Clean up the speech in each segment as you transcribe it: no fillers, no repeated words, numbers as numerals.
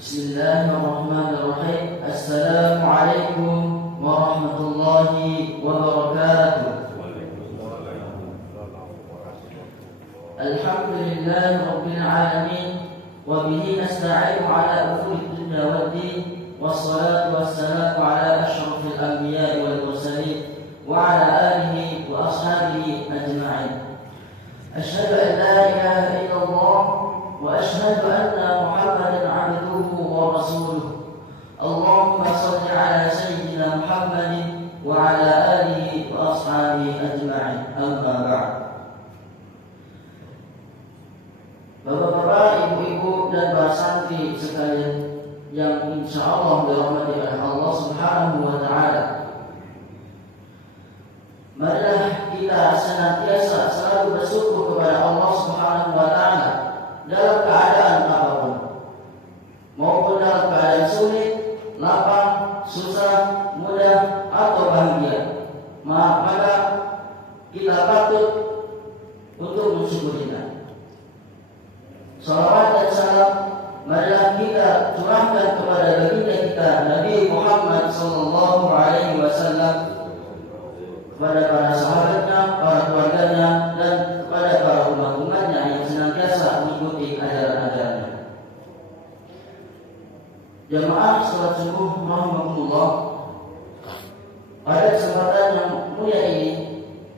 Bismillahirrahmanirrahim. Assalamualaikum warahmatullahi wabarakatuh. Alhamdulillahi rabbil alamin, wa bihi nasta'inu ala umuri dunya waddin, wassalatu wassalamu ala asyrafil anbiya'i wal mursalin wa ala alihi wa ashabihi ajma'in. Asyhadu an la ilaha illallah wa asyhadu anna Muhammadan 'abduhu wa rasuluh. Allahumma shalli ala sayyidina Muhammadin wa ala alihi wa ashabihi ajma'in. Amma ba'd. Bapak-bapak, ibu-ibu dan para santri sekalian yang insyaallah dirahmati oleh Allah Subhanahu wa taala. Marilah kita senantiasa selalu bersyukur kepada Allah Subhanahu wa taala dalam keadaan apapun, maupun dalam keadaan sulit, lapang, susah, mudah atau bahagia. Maka kita patut untuk mensyukurinya. Salawat dan salam marilah kita curahkan kepada baginda kita Nabi Muhammad sallallahu alaihi wasallam, kepada para sahabatnya, para keluarganya, dan kepada para umat-umatnya yang senantiasa mengikuti ajaran-ajarannya. Jamaah salat subuh rahimakumullah, pada kesempatan yang mulia ini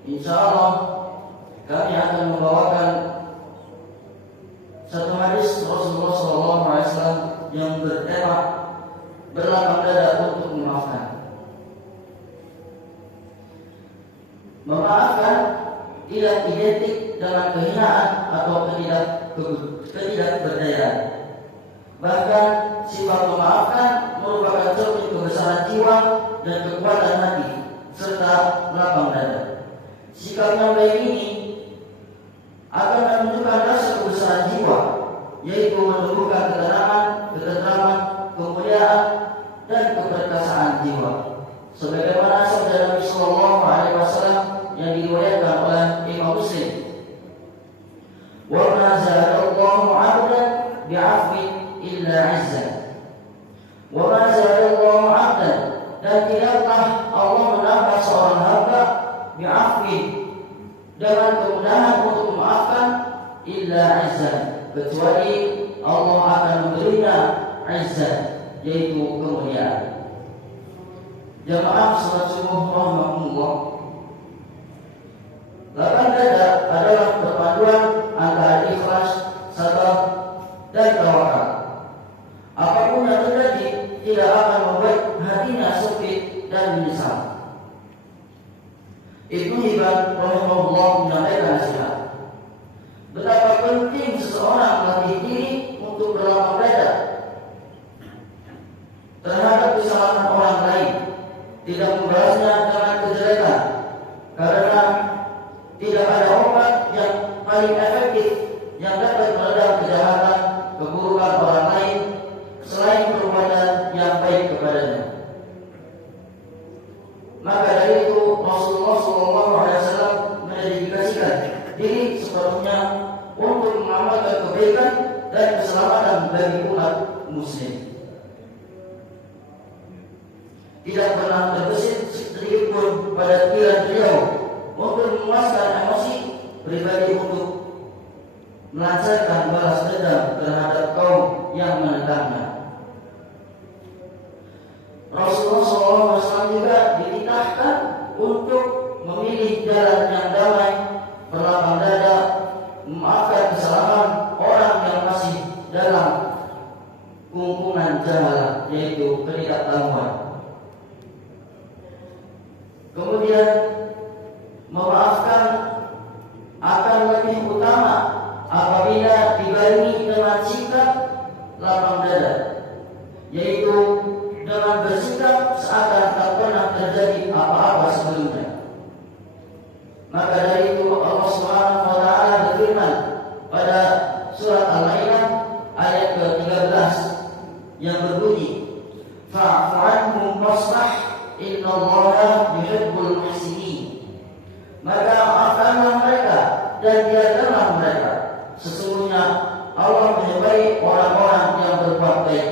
insyaallah kami akan membawakan satu hadis Rasulullah SAW yang bertema berlapang dada untuk memaafkan. Memaafkan tidak identik dengan kehinaan atau ketidakberdayaan. Bahkan sifat memaafkan merupakan cermin kebesaran jiwa dan kekuatan hati serta lapang dada. Sikap yang baik ini akan menunjukkan rasa kebesaran jiwa, yaitu menumbuhkan ketentraman, kemuliaan, dan keperkasaan jiwa. Sebagaimana sabda Nabi Sallallahu Alaihi Wasallam yang diriwayatkan oleh Imam Muslim, "Wa ma za'alallahu 'abdan bi'afwin illa 'izzan." Wa ma za'alallahu 'abdan, dan tidaklah Allah menambah seorang hamba bi'afwin, dengan kemudahan untuk memaafkan, illa 'izzan, kecuali Allah akan memberinya 'izzan, yaitu kemuliaan. Jamaah salat subuh rahimakumullah, lapang dada adalah perpaduan antara ikhlas, sabar, dan tawakal. Apapun yang terjadi tidak akan membuat hatinya sempit dan menyesal. Ibnu Hibban rahimahullah menyampaikan nasihat, betapa penting seseorang melatih diri untuk berlapang dada terhadap kesalahan orang lain, tidak membalasnya dengan kejelekan, karena tidak ada obat yang paling efektif yang dapat meredam kejahatan, keburukan orang lain selain perbuatan yang baik kepadanya. Maka dari itu Rasulullah SAW mendedikasikan diri sepenuhnya untuk mengamalkan kebaikan dan keselamatan bagi umat muslim. Tidak pernah terbesit sedikit pun pada pikiran beliau untuk memuaskan emosi pribadi untuk melancarkan balas dendam terhadap kaum yang menentangnya. Rasulullah SAW juga dititahkan untuk memilih jalan yang damai, berlapang dada, memaafkan kesalahan orang yang masih dalam kungkungan jahala, yaitu ketidaktahuan. Kemudian memaafkan akan lebih utama apabila dibarengi dengan sikap lapang dada, yaitu dengan bersikap seakan tak pernah terjadi apa-apa sebelumnya. Maka dari itu Allah Subhanahu wa taala berfirman pada surat Al-Maidah ayat ke-13 yang berbunyi, "Fa'fu 'anhum wasfah innallaha yuhibbul muhsinin." Maka maafkanlah mereka dan biarkanlah mereka, sesungguhnya Allah menyukai orang-orang yang berbuat baik.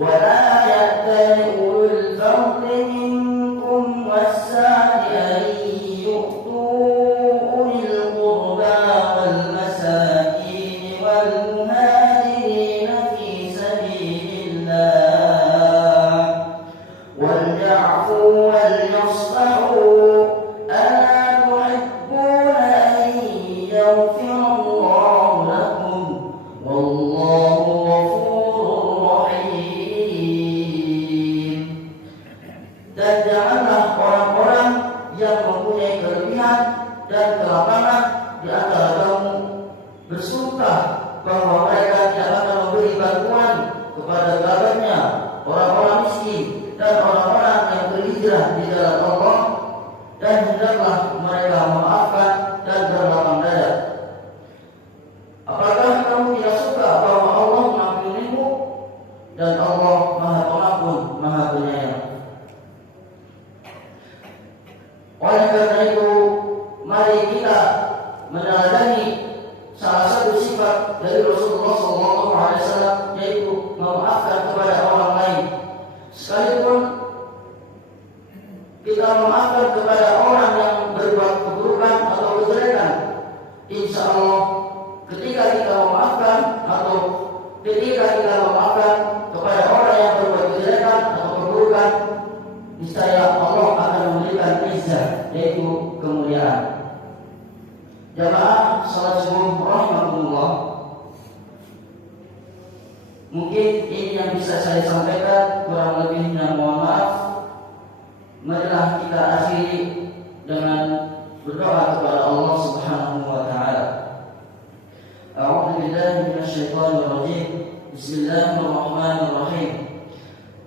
ولا يأتل أولو الفضل منكم والسعة أن يؤتوا أولي القربى والمساكين والمهاجرين في سبيل الله وليعفوا وليصفحوا ألا تحبون أن يغفر الله لكم والله غفور rahim. Dan janganlah orang-orang yang mempunyai kelebihan dan kelapangan di antara kamu bersumpah bahwa mereka tidak akan memberi bantuan kepada kerabatnya, orang-orang miskin dan orang-orang yang berhijrah di jalan Allah, dan hendaklah mereka memaafkan dan berlapang dada. Apakah kamu tidak suka bahwa Allah mengampunimu dan Allah Maha Pengampun, Maha Penyayang? Oleh karena itu, mari kita meneladani salah satu sifat dari Rasulullah SAW, yaitu memaafkan kepada orang lain. Sekalipun kita memaafkan kepada orang yang berbuat keburukan atau kejelekan, insya Allah ketika kita memaafkan atau ketika kita memaafkan kepada orang yang berbuat kejelekan atau keburukan, niscaya Allah akan memberikan izzah, yaitu kemuliaan. Jamaah salat subuh rahimakumullah. Mungkin ini yang bisa saya sampaikan, kurang lebihnya mohon maaf. Marilah kita akhiri dengan berdoa kepada Allah Subhanahu wa taala. A'udzu billahi minasyaitonir rajim. Bismillahirrahmanirrahim.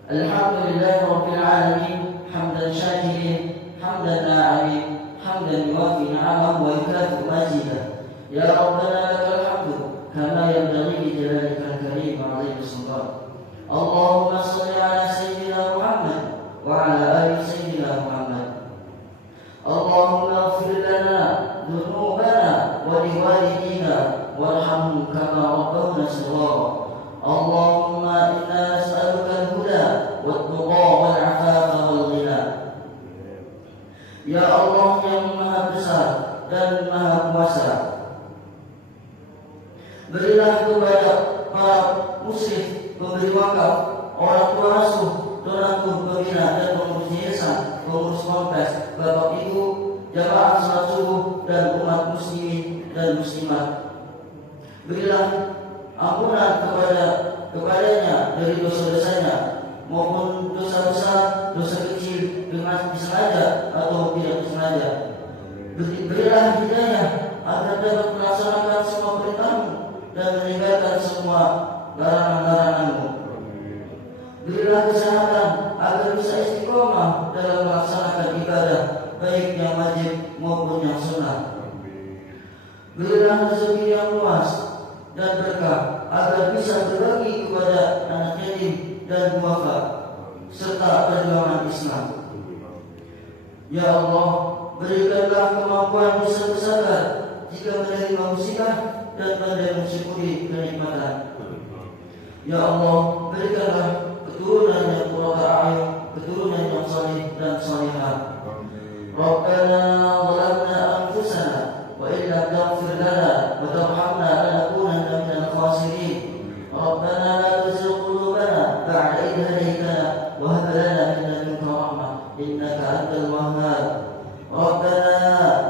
Alhamdulillahi rabbil alamin, hamdan syakirin, hamdan na'imin, hamdan yuwafi ni'amahu wa yukafi majidah. Ya Rabbana lakal hamdu kama yanbaghi li jalalikal karim wa 'azimi sultan. Allahumma shalli ala sayyidina Muhammad wa ala ali sayyidina Muhammad. Allahumma ighfir lana dhunubana wa liwalidina warhamhum kama rabbawna shaghira. Allahumma inna nas'aluka al-huda wat-tuqa wal-'afafa wal-ghina. Ya Allah yang Maha Besar dan Maha Kuasa, berilah kepada para muslim, pemberi wakaf, orang tua asuh, donatur, pembina dan pengurus yayasan, pengurus ponpes, bapak ibu, jamaah salat subuh dan umat muslimin dan muslimat. Berilah ampunan kepadanya dari dosa-dosanya maupun dosa besar, dosa kecil dengan disengaja atau tidak disengaja. Berilah hidayah agar dapat melaksanakan semua perintah-Mu dan meninggalkan semua larangan-larangan-Mu. Berilah kesehatan agar bisa istiqomah dalam melaksanakan ibadah, baik yang wajib maupun yang sunnah. Berilah rezeki yang luas dan berkah agar bisa berbagi kepada anak yatim dan duafa serta perjuangan Islam. Ya Allah, berikanlah kemampuan bisa bersabar jika menerima musibah dan pandai mensyukuri kenikmatan. Ya Allah, berikanlah keturunan yang qurrata a'yun, keturunan yang salih dan salihah. Rabbana zalamna anfusana wa illam taghfir lana wa tarhamna lanakunanna minal khasirin. Rabbana la tuzigh qulubana ba'da idh hadaytana wa hab lana min ladunka rahmah innaka antal wahhab. Rabbana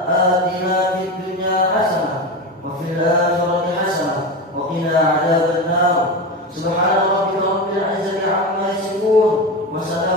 atina fid dunya hasanah wa fil akhirati hasanah wa qina 'adzaban nar. Subhana rabbika rabbil 'izzati 'amma yasifun wa salamun